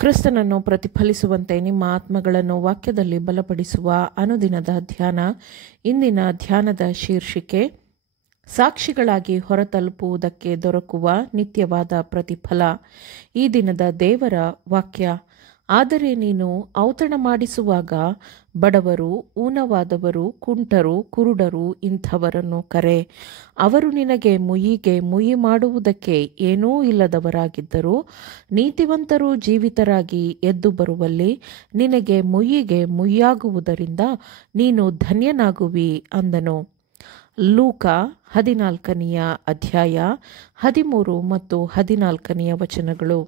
ಕ್ರಿಸ್ತನನ್ನು ಪ್ರತಿಫಲಿಸುವಂತೆ ನಿಮ್ಮ ಆತ್ಮಗಳನ್ನು ವಾಕ್ಯದಲ್ಲಿ ಬಲಪಡಿಸುವ ಅನುದಿನದ ಧ್ಯಾನ. ಇಂದಿನ ಧ್ಯಾನದ ಶೀರ್ಷಿಕೆ ಸಾಕ್ಷಿಗಳಾಗಿ ಹೊರತಲುಪುವುದಕ್ಕೆ ದೊರಕುವ ನಿತ್ಯವಾದ ಪ್ರತಿಫಲ. ಈ ದಿನದ ದೇವರ ವಾಕ್ಯ: ಆದರೆ ನೀನು ಔತಣ ಮಾಡಿಸುವಾಗ ಬಡವರು, ಊನವಾದವರು, ಕುಂಟರು, ಕುರುಡರು ಇಂಥವರನ್ನು ಕರೆ. ಅವರು ನಿನಗೆ ಮುಯ್ಯಿ ಮಾಡುವುದಕ್ಕೆ ಏನೂ ಇಲ್ಲದವರಾಗಿದ್ದರು. ನೀತಿವಂತರು ಜೀವಿತರಾಗಿ ಎದ್ದು ಬರುವಲ್ಲಿ ನಿನಗೆ ಮುಯ್ಯಾಗುವುದರಿಂದ ನೀನು ಧನ್ಯನಾಗುವಿ ಅಂದನು. ಲೂಕ 14ನೇ ಅಧ್ಯಾಯ 13 ಮತ್ತು 14ನೇ ವಚನಗಳು.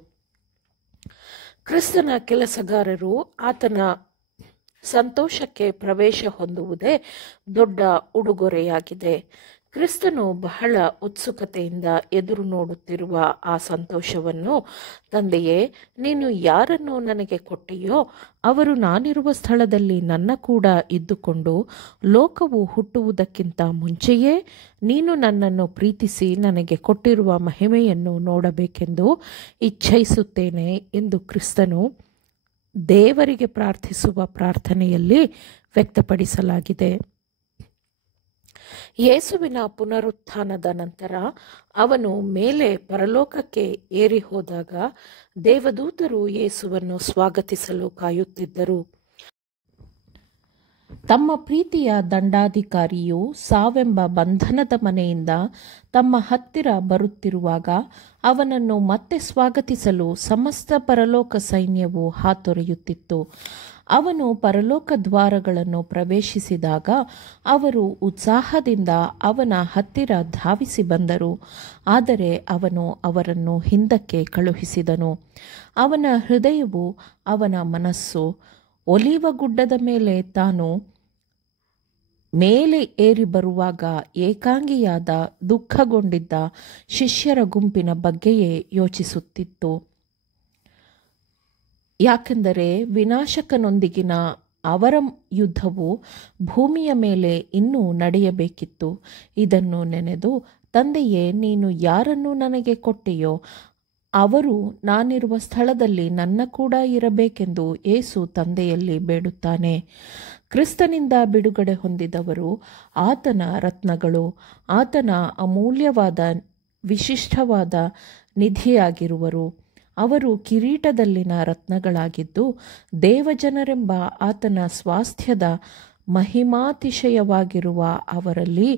ಕ್ರಿಸ್ತನ ಕೆಲಸಗಾರರು ಆತನ ಸಂತೋಷಕ್ಕೆ ಪ್ರವೇಶ ಹೊಂದುವುದೇ ದೊಡ್ಡ ಉಡುಗೊರೆಯಾಗಿದೆ. ಕ್ರಿಸ್ತನು ಬಹಳ ಉತ್ಸುಕತೆಯಿಂದ ಎದುರು ನೋಡುತ್ತಿರುವ ಆ ಸಂತೋಷವನ್ನು, ತಂದೆಯೇ, ನೀನು ಯಾರನ್ನು ನನಗೆ ಕೊಟ್ಟೆಯೋ ಅವರು ನಾನಿರುವ ಸ್ಥಳದಲ್ಲಿ ನನ್ನ ಕೂಡ ಇದ್ದುಕೊಂಡು ಲೋಕವು ಹುಟ್ಟುವುದಕ್ಕಿಂತ ಮುಂಚೆಯೇ ನೀನು ನನ್ನನ್ನು ಪ್ರೀತಿಸಿ ನನಗೆ ಕೊಟ್ಟಿರುವ ಮಹಿಮೆಯನ್ನು ನೋಡಬೇಕೆಂದು ಇಚ್ಛಿಸುತ್ತೇನೆ ಎಂದು ಕ್ರಿಸ್ತನು ದೇವರಿಗೆ ಪ್ರಾರ್ಥಿಸುವ ಪ್ರಾರ್ಥನೆಯಲ್ಲಿ ವ್ಯಕ್ತಪಡಿಸಲಾಗಿದೆ. ಯೇಸುವಿನ ಪುನರುತ್ಥಾನದ ನಂತರ ಅವನು ಮೇಲೆ ಪರಲೋಕಕ್ಕೆ ಏರಿ ಹೋದಾಗ ದೇವದೂತರು ಯೇಸುವನ್ನು ಸ್ವಾಗತಿಸಲು ಕಾಯುತ್ತಿದ್ದರು. ತಮ್ಮ ಪ್ರೀತಿಯ ದಂಡಾಧಿಕಾರಿಯು ಸಾವೆಂಬ ಬಂಧನದ ಮನೆಯಿಂದ ತಮ್ಮ ಹತ್ತಿರ ಬರುತ್ತಿರುವಾಗ ಅವನನ್ನು ಮತ್ತೆ ಸ್ವಾಗತಿಸಲು ಸಮಸ್ತ ಪರಲೋಕ ಸೈನ್ಯವು ಹಾತೊರೆಯುತ್ತಿತ್ತು. ಅವನು ಪರಲೋಕ ದ್ವಾರಗಳನ್ನು ಪ್ರವೇಶಿಸಿದಾಗ ಅವರು ಉತ್ಸಾಹದಿಂದ ಅವನ ಹತ್ತಿರ ಧಾವಿಸಿ ಬಂದರು. ಆದರೆ ಅವನು ಅವರನ್ನು ಹಿಂದಕ್ಕೆ ಕಳುಹಿಸಿದನು. ಅವನ ಹೃದಯವು, ಅವನ ಮನಸ್ಸು ಒಲಿವ ಗುಡ್ಡದ ಮೇಲೆ ತಾನು ಮೇಲೆ ಏರಿ ಬರುವಾಗ ಏಕಾಂಗಿಯಾದ ದುಃಖಗೊಂಡಿದ್ದ ಶಿಷ್ಯರ ಗುಂಪಿನ ಬಗ್ಗೆಯೇ ಯೋಚಿಸುತ್ತಿತ್ತು. ಯಾಕೆಂದರೆ ವಿನಾಶಕನೊಂದಿಗಿನ ಅವರ ಯುದ್ಧವು ಭೂಮಿಯ ಮೇಲೆ ಇನ್ನೂ ನಡೆಯಬೇಕಿತ್ತು. ಇದನ್ನು ನೆನೆದು, ತಂದೆಯೇ, ನೀನು ಯಾರನ್ನು ನನಗೆ ಕೊಟ್ಟೆಯೋ ಅವರು ನಾನಿರುವ ಸ್ಥಳದಲ್ಲಿ ನನ್ನ ಕೂಡ ಇರಬೇಕೆಂದು ಯೇಸು ತಂದೆಯಲ್ಲಿ ಬೇಡುತ್ತಾನೆ. ಕ್ರಿಸ್ತನಿಂದ ಬಿಡುಗಡೆ ಹೊಂದಿದವರು ಆತನ ರತ್ನಗಳು, ಆತನ ಅಮೂಲ್ಯವಾದ ವಿಶಿಷ್ಟವಾದ ನಿಧಿಯಾಗಿರುವರು. ಅವರು ಕಿರೀಟದಲ್ಲಿನ ರತ್ನಗಳಾಗಿದ್ದು ದೇವಜನರೆಂಬ ಆತನ ಸ್ವಾಸ್ಥ್ಯದ ಮಹಿಮಾತಿಶಯವಾಗಿರುವ ಅವರಲ್ಲಿ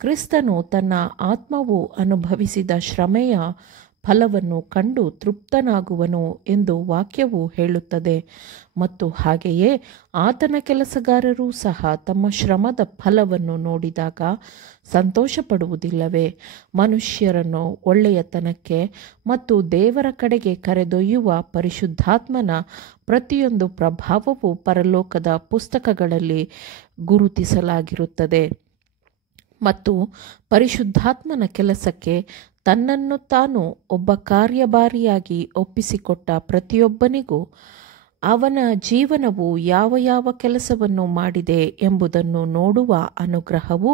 ಕ್ರಿಸ್ತನು ತನ್ನ ಆತ್ಮವು ಅನುಭವಿಸಿದ ಶ್ರಮೆಯ ಫಲವನ್ನು ಕಂಡು ತೃಪ್ತನಾಗುವನು ಎಂದು ವಾಕ್ಯವು ಹೇಳುತ್ತದೆ. ಮತ್ತು ಹಾಗೆಯೇ ಆತನ ಕೆಲಸಗಾರರೂ ಸಹ ತಮ್ಮ ಶ್ರಮದ ಫಲವನ್ನು ನೋಡಿದಾಗ ಸಂತೋಷಪಡುವುದಿಲ್ಲವೇ? ಮನುಷ್ಯರನ್ನು ಒಳ್ಳೆಯತನಕ್ಕೆ ಮತ್ತು ದೇವರ ಕಡೆಗೆ ಕರೆದೊಯ್ಯುವ ಪರಿಶುದ್ಧಾತ್ಮನ ಪ್ರತಿಯೊಂದು ಪ್ರಭಾವವು ಪರಲೋಕದ ಪುಸ್ತಕಗಳಲ್ಲಿ ಗುರುತಿಸಲಾಗಿರುತ್ತದೆ. ಮತ್ತು ಪರಿಶುದ್ಧಾತ್ಮನ ಕೆಲಸಕ್ಕೆ ತನ್ನನ್ನು ತಾನು ಒಬ್ಬ ಕಾರ್ಯಭಾರಿಯಾಗಿ ಒಪ್ಪಿಸಿಕೊಟ್ಟ ಪ್ರತಿಯೊಬ್ಬನಿಗೂ ಅವನ ಜೀವನವು ಯಾವ ಕೆಲಸವನ್ನು ಮಾಡಿದೆ ಎಂಬುದನ್ನು ನೋಡುವ ಅನುಗ್ರಹವು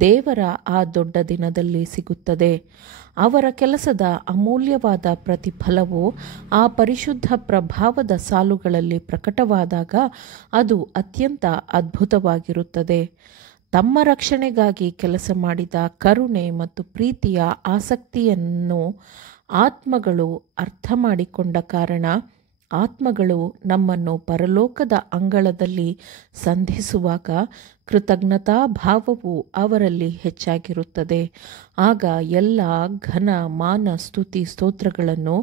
ದೇವರ ಆ ದೊಡ್ಡ ದಿನದಲ್ಲಿ ಸಿಗುತ್ತದೆ. ಅವರ ಕೆಲಸದ ಅಮೂಲ್ಯವಾದ ಪ್ರತಿಫಲವು ಆ ಪರಿಶುದ್ಧ ಪ್ರಭಾವದ ಸಾಲುಗಳಲ್ಲಿ ಪ್ರಕಟವಾದಾಗ ಅದು ಅತ್ಯಂತ ಅದ್ಭುತವಾಗಿರುತ್ತದೆ. ತಮ್ಮ ರಕ್ಷಣೆಗಾಗಿ ಕೆಲಸ ಮಾಡಿದ ಕರುಣೆ ಮತ್ತು ಪ್ರೀತಿಯ ಆಸಕ್ತಿಯನ್ನು ಆತ್ಮಗಳು ಅರ್ಥ ಮಾಡಿಕೊಂಡ ಕಾರಣ ಆತ್ಮಗಳು ನಮ್ಮನ್ನು ಪರಲೋಕದ ಅಂಗಳದಲ್ಲಿ ಸಂಧಿಸುವಾಗ ಕೃತಜ್ಞತಾ ಭಾವವು ಅವರಲ್ಲಿ ಹೆಚ್ಚಾಗಿರುತ್ತದೆ. ಆಗ ಎಲ್ಲ ಘನ, ಮಾನ, ಸ್ತುತಿ, ಸ್ತೋತ್ರಗಳನ್ನು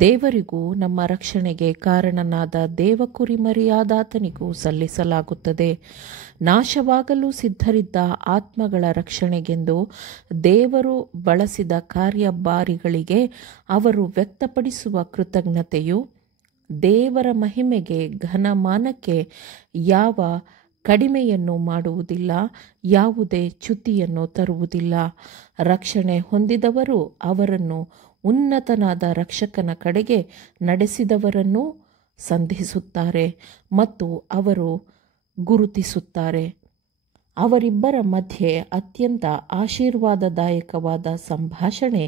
ದೇವರಿಗೂ ನಮ್ಮ ರಕ್ಷಣೆಗೆ ಕಾರಣನಾದ ದೇವಕುರಿಮರಿಯಾದಾತನಿಗೂ ಸಲ್ಲಿಸಲಾಗುತ್ತದೆ. ನಾಶವಾಗಲು ಸಿದ್ಧರಿದ್ದ ಆತ್ಮಗಳ ರಕ್ಷಣೆಗೆಂದು ದೇವರು ಬಳಸಿದ ಕಾರ್ಯಭಾರಿಗಳಿಗೆ ಅವರು ವ್ಯಕ್ತಪಡಿಸುವ ಕೃತಜ್ಞತೆಯು ದೇವರ ಮಹಿಮೆಗೆ, ಘನಮಾನಕ್ಕೆ ಯಾವ ಕಡಿಮೆಯನ್ನು ಮಾಡುವುದಿಲ್ಲ, ಯಾವುದೇ ಚ್ಯುತಿಯನ್ನು ತರುವುದಿಲ್ಲ. ರಕ್ಷಣೆ ಹೊಂದಿದವರು ಅವರನ್ನು ಉನ್ನತನಾದ ರಕ್ಷಕನ ಕಡೆಗೆ ನಡೆಸಿದವರನ್ನು ಸಂಧಿಸುತ್ತಾರೆ ಮತ್ತು ಅವರು ಗುರುತಿಸುತ್ತಾರೆ. ಅವರಿಬ್ಬರ ಮಧ್ಯೆ ಅತ್ಯಂತ ಆಶೀರ್ವಾದದಾಯಕವಾದ ಸಂಭಾಷಣೆ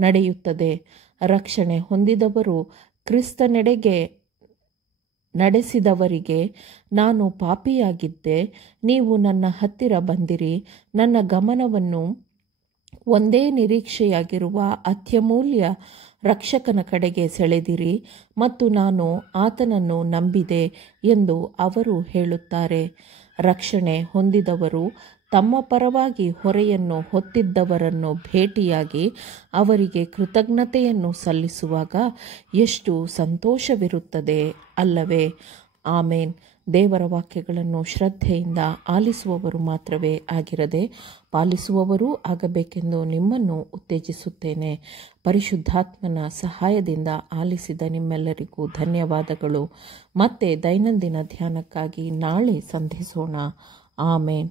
ನಡೆಯುತ್ತದೆ. ರಕ್ಷಣೆ ಹೊಂದಿದವರು ಕ್ರಿಸ್ತನೆಡೆಗೆ ನಡೆಸಿದವರಿಗೆ, ನಾನು ಪಾಪಿಯಾಗಿದ್ದೆ, ನೀವು ನನ್ನ ಹತ್ತಿರ ಬಂದಿರಿ, ನನ್ನ ಗಮನವನ್ನು ಒಂದೇ ನಿರೀಕ್ಷೆಯಾಗಿರುವ ಅತ್ಯಮೂಲ್ಯ ರಕ್ಷಕನ ಕಡೆಗೆ ಸೆಳೆದಿರಿ ಮತ್ತು ನಾನು ಆತನನ್ನು ನಂಬಿದೆ ಎಂದು ಅವರು ಹೇಳುತ್ತಾರೆ. ರಕ್ಷಣೆ ಹೊಂದಿದವರು ತಮ್ಮ ಪರವಾಗಿ ಹೊರೆಯನ್ನು ಹೊತ್ತಿದ್ದವರನ್ನು ಭೇಟಿಯಾಗಿ ಅವರಿಗೆ ಕೃತಜ್ಞತೆಯನ್ನು ಸಲ್ಲಿಸುವಾಗ ಎಷ್ಟು ಸಂತೋಷವಿರುತ್ತದೆ ಅಲ್ಲವೇ? ಆಮೇನ್. ದೇವರ ವಾಕ್ಯಗಳನ್ನು ಶ್ರದ್ಧೆಯಿಂದ ಆಲಿಸುವವರು ಮಾತ್ರವೇ ಆಗಿರದೆ ಪಾಲಿಸುವವರೂ ಆಗಬೇಕೆಂದು ನಿಮ್ಮನ್ನು ಉತ್ತೇಜಿಸುತ್ತೇನೆ. ಪರಿಶುದ್ಧಾತ್ಮನ ಸಹಾಯದಿಂದ ಆಲಿಸಿದ ನಿಮ್ಮೆಲ್ಲರಿಗೂ ಧನ್ಯವಾದಗಳು. ಮತ್ತೆ ದೈನಂದಿನ ಧ್ಯಾನಕ್ಕಾಗಿ ನಾಳೆ ಸಂಧಿಸೋಣ. ಆಮೇನ್.